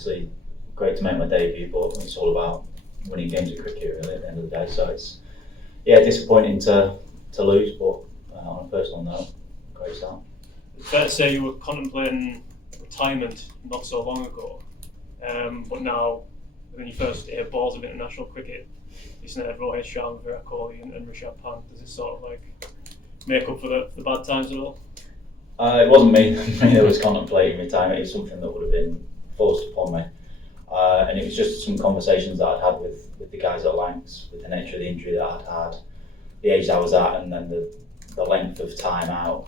Obviously, great to make my debut, but it's all about winning games of cricket really at the end of the day. So it's disappointing to lose, but on a personal note, great start. It's fair to say you were contemplating retirement not so long ago, but now when you first hit balls of international cricket, you snared Rohit Rishabh, Virat and Rishabh Pant. Does this sort of like make up for the bad times at all? It wasn't me that was contemplating retirement. It was something that would have been forced upon me. And it was just some conversations that I'd had with the guys at Lancs, with the nature of the injury that I'd had, the age I was at, and then the length of time out.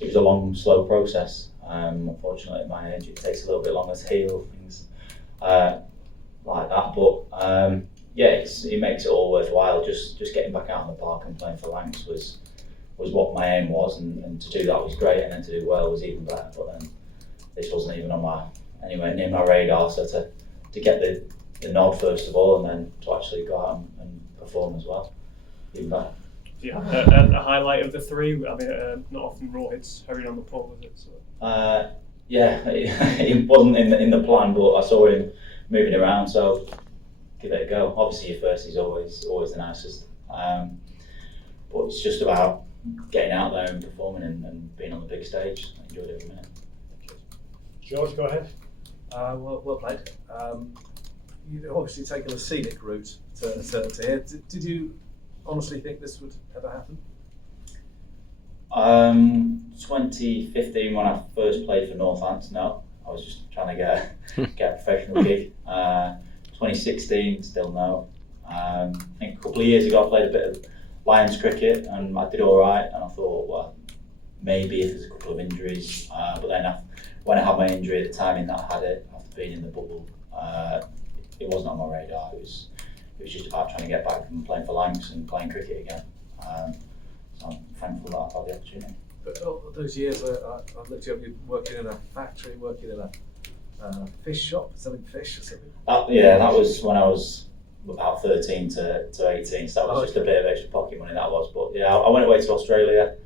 It was a long, slow process. Unfortunately, at my age, it takes a little bit longer to heal things like that. But it makes it all worthwhile. Just getting back out in the park and playing for Lancs was what my aim was, and to do that was great, and then to do well was even better. But then this wasn't even on anywhere near my radar. So to get the nod first of all, and then to actually go out and perform as well, even better. Yeah, a highlight of the three. I mean, not often Rohit's hurried on the pole, is it? So. It wasn't in the plan, but I saw him moving around, so give it a go. Obviously, your first is always the nicest, but it's just about getting out there and performing and being on the big stage. I enjoyed every minute. George, go ahead. Well played. You've obviously taken a scenic route to here. Did you honestly think this would ever happen? 2015, when I first played for Northants, no. I was just trying to get a professional gig. 2016, still no. I think a couple of years ago I played a bit of Lions cricket and I did all right, and I thought, well, maybe if there's a couple of injuries. But then when I had my injury at the timing that I had it, after being in the bubble, it wasn't on my radar. It was just about trying to get back and playing for Lancs and playing cricket again. So I'm thankful that I've had the opportunity. But those years, I've looked at you working in a factory, working in a fish shop, selling fish or something. That was when I was about 13 to 18, so that was just a bit of extra pocket money, that was. But yeah, I went away to Australia.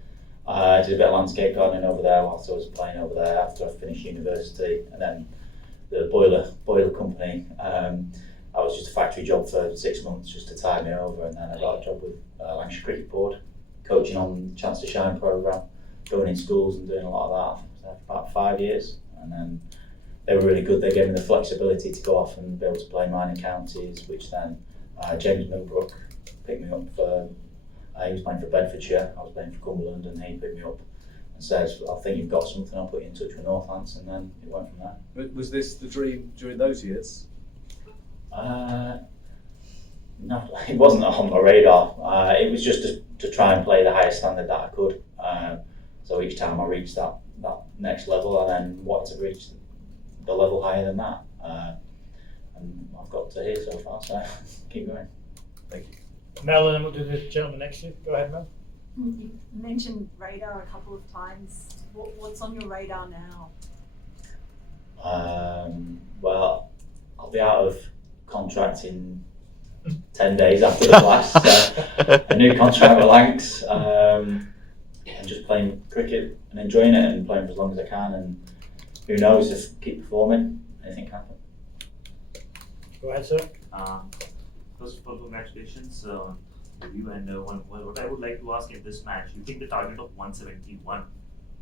I did a bit of landscape gardening over there whilst I was playing over there after I finished university, and then the boiler company. That was just a factory job for 6 months just to tide me over, and then I got a job with Lancashire Cricket Board, coaching on Chance to Shine programme, going in schools and doing a lot of that. I was there for about 5 years, and then they were really good. They gave me the flexibility to go off and be able to play minor counties, which then James Millbrook picked me up for. He was playing for Bedfordshire, I was playing for Cumberland, and he picked me up and says, I think you've got something, I'll put you in touch with Northants, and then it went from there. Was this the dream during those years? No, it wasn't on my radar. It was just to try and play the highest standard that I could. So each time I reached that next level, I then wanted to reach the level higher than that. And I've got to here so far, so keep going. Thank you. Mel, and then we'll do the gentleman next to you. Go ahead, Mel. You mentioned radar a couple of times. What's on your radar now? Well, I'll be out of contract in 10 days after the Blast, so a new contract with Lancs, and just playing cricket and enjoying it and playing for as long as I can, and who knows, if I keep performing, anything can happen. Go ahead, sir. First of all, congratulations to you, and what I would like to ask in this match, you think the target of 171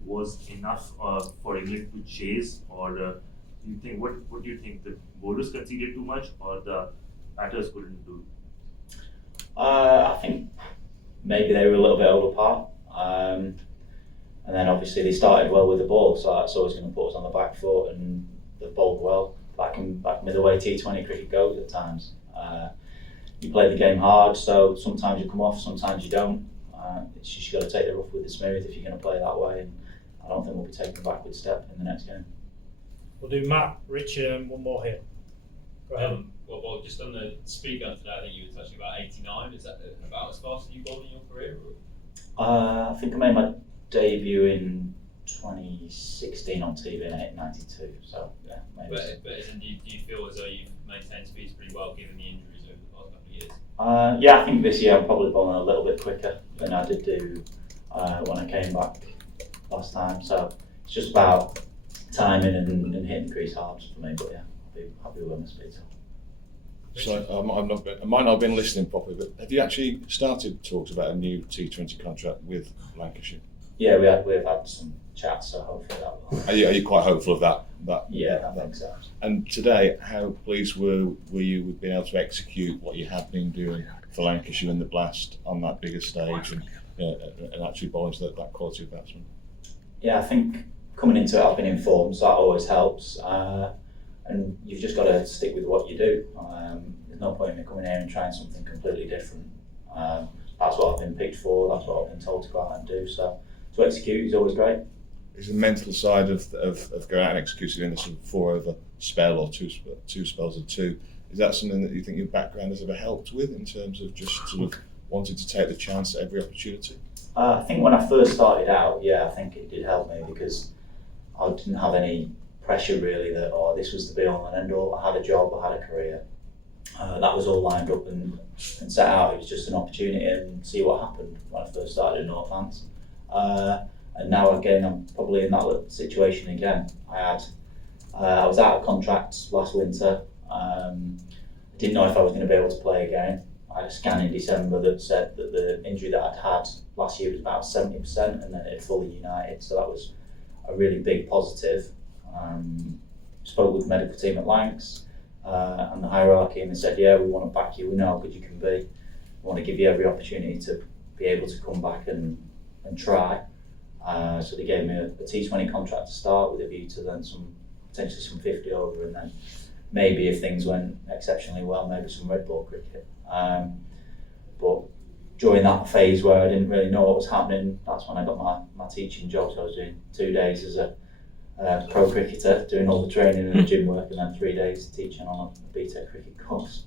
was enough for England to chase, or do you think what do you think, the bowlers conceded too much or the batters couldn't do? I think maybe they were a little bit over par, and then obviously they started well with the ball, so that's always going to put us on the back foot, and they've bowled well. Back with the way T20 cricket goes at times. You play the game hard, so sometimes you come off, sometimes you don't. It's just you got to take the rough with the smooth if you're going to play that way, and I don't think we'll be taking a backward step in the next game. We'll do Matt, Richard, and one more here. Go ahead. Well, just on the speed gun today, I think you were touching about 89. Is that about as fast as you bowled in your career? I think I made my debut in 2016 on TV in 92. So yeah, maybe. But do you feel as though you've maintained speeds pretty well given the injuries over the past couple of years? Yeah, I think this year I'm probably bowling a little bit quicker than I did do when I came back last time. So it's just about timing and hitting the crease hard for me. But yeah, I'll be happy with my speed. So I might not have been listening properly, but have you actually started talks about a new T20 contract with Lancashire? Yeah, we've had some chats, so hopefully that will. Are you quite hopeful of that? Yeah, I think so. And today, how pleased were you with being able to execute what you had been doing for Lancashire in the Blast on that bigger stage and actually bowling to that quality of batsman? Yeah, I think coming into it, I've been informed, so that always helps. And you've just got to stick with what you do. There's no point in me coming here and trying something completely different. That's what I've been picked for, that's what I've been told to go out and do. So to execute is always great. Is the mental side of going out and executing in a sort of 4 over spell or two spells of 2, is that something that you think your background has ever helped with in terms of just sort of wanting to take the chance at every opportunity? I think when I first started out, yeah, I think it did help me because I didn't have any pressure really that this was the be all and end all. I had a job, I had a career. That was all lined up and set out. It was just an opportunity and see what happened when I first started in Northants. And now again, I'm probably in that situation again. I was out of contract last winter. Didn't know if I was going to be able to play again. I had a scan in December that said that the injury that I'd had last year was about 70% and that it had fully united. So that was a really big positive. Spoke with the medical team at Lancs and the hierarchy, and they said, yeah, we want to back you, we know how good you can be, we want to give you every opportunity to be able to come back and try. So they gave me a T20 contract to start with a view to then potentially some 50 over, and then maybe if things went exceptionally well, maybe some red ball cricket. But during that phase where I didn't really know what was happening, that's when I got my teaching job. So I was doing 2 days as a pro cricketer, doing all the training and the gym work, and then 3 days teaching on a BTEC cricket course.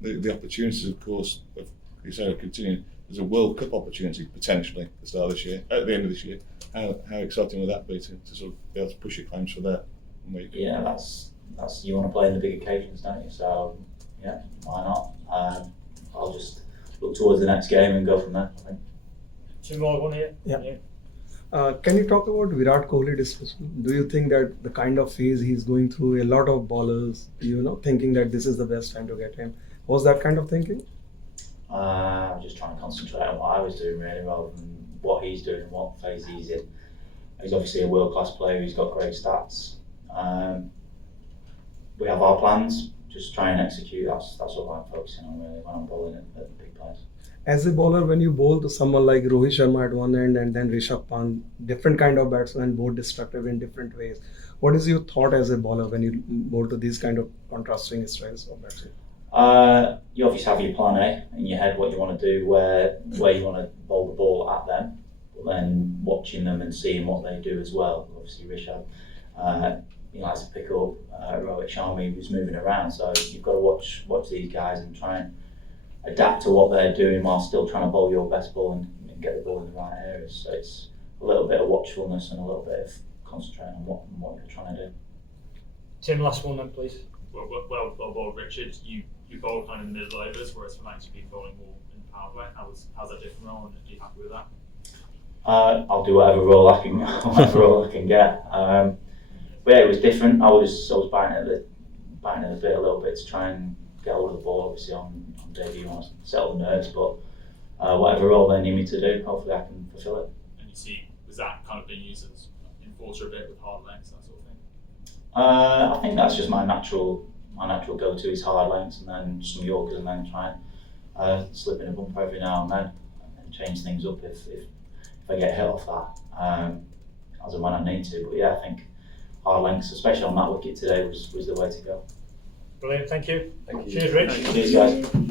The opportunities, of course, you say continue. There's a World Cup opportunity potentially at the start of this year, at the end of this year. How exciting would that be to sort of be able to push your claims for that? Yeah, that's you want to play in the big occasions, don't you? So yeah, why not? I'll just look towards the next game and go from there, I think. 2 more, 1 here. Yeah. Can you talk about Virat Kohli dismissal? Do you think that the kind of phase he's going through, a lot of bowlers, thinking that this is the best time to get him, was that kind of thinking? I was just trying to concentrate on what I was doing really, rather than what he's doing and what phase he's in. He's obviously a world-class player, he's got great stats. We have our plans, just try and execute, that's what I'm focusing on really when I'm bowling at the big players. As a bowler, when you bowl to someone like Rohit Sharma at one end and then Rishabh Pant, different kind of batsmen, both destructive in different ways. What is your thought as a bowler when you bowl to these kind of contrasting styles of batsmen? You obviously have your plan A in your head, what you want to do, where you want to bowl the ball at them, but then watching them and seeing what they do as well. Obviously Rishabh, he likes to pick up Rohit Sharma, who's moving around, so you've got to watch these guys and try and adapt to what they're doing while still trying to bowl your best ball and get the ball in the right areas. So it's a little bit of watchfulness and a little bit of concentrating on what you're trying to do. Tim, last one then, please. Well, Richard, you bowl kind of in the middle overs, whereas for Lancs you've been bowling more in the power play. How's that different role, and are you happy with that? I'll do whatever role I can get. But yeah, it was different. I was biting at the bit a little bit to try and get hold of the ball. Obviously on debut, I want to settle the nerves, but whatever role they need me to do, hopefully I can fulfil it. And you see, was that kind of being used as enforcer a bit with hard lengths, that sort of thing? I think that's just my natural go-to is hard lengths and then some Yorkers and then try and slip in a bump every now and then and change things up if I get hit off that as and when I need to. But yeah, I think hard lengths, especially on that wicket today, was the way to go. Brilliant, thank you. Thank you. Cheers, Rich. Cheers guys.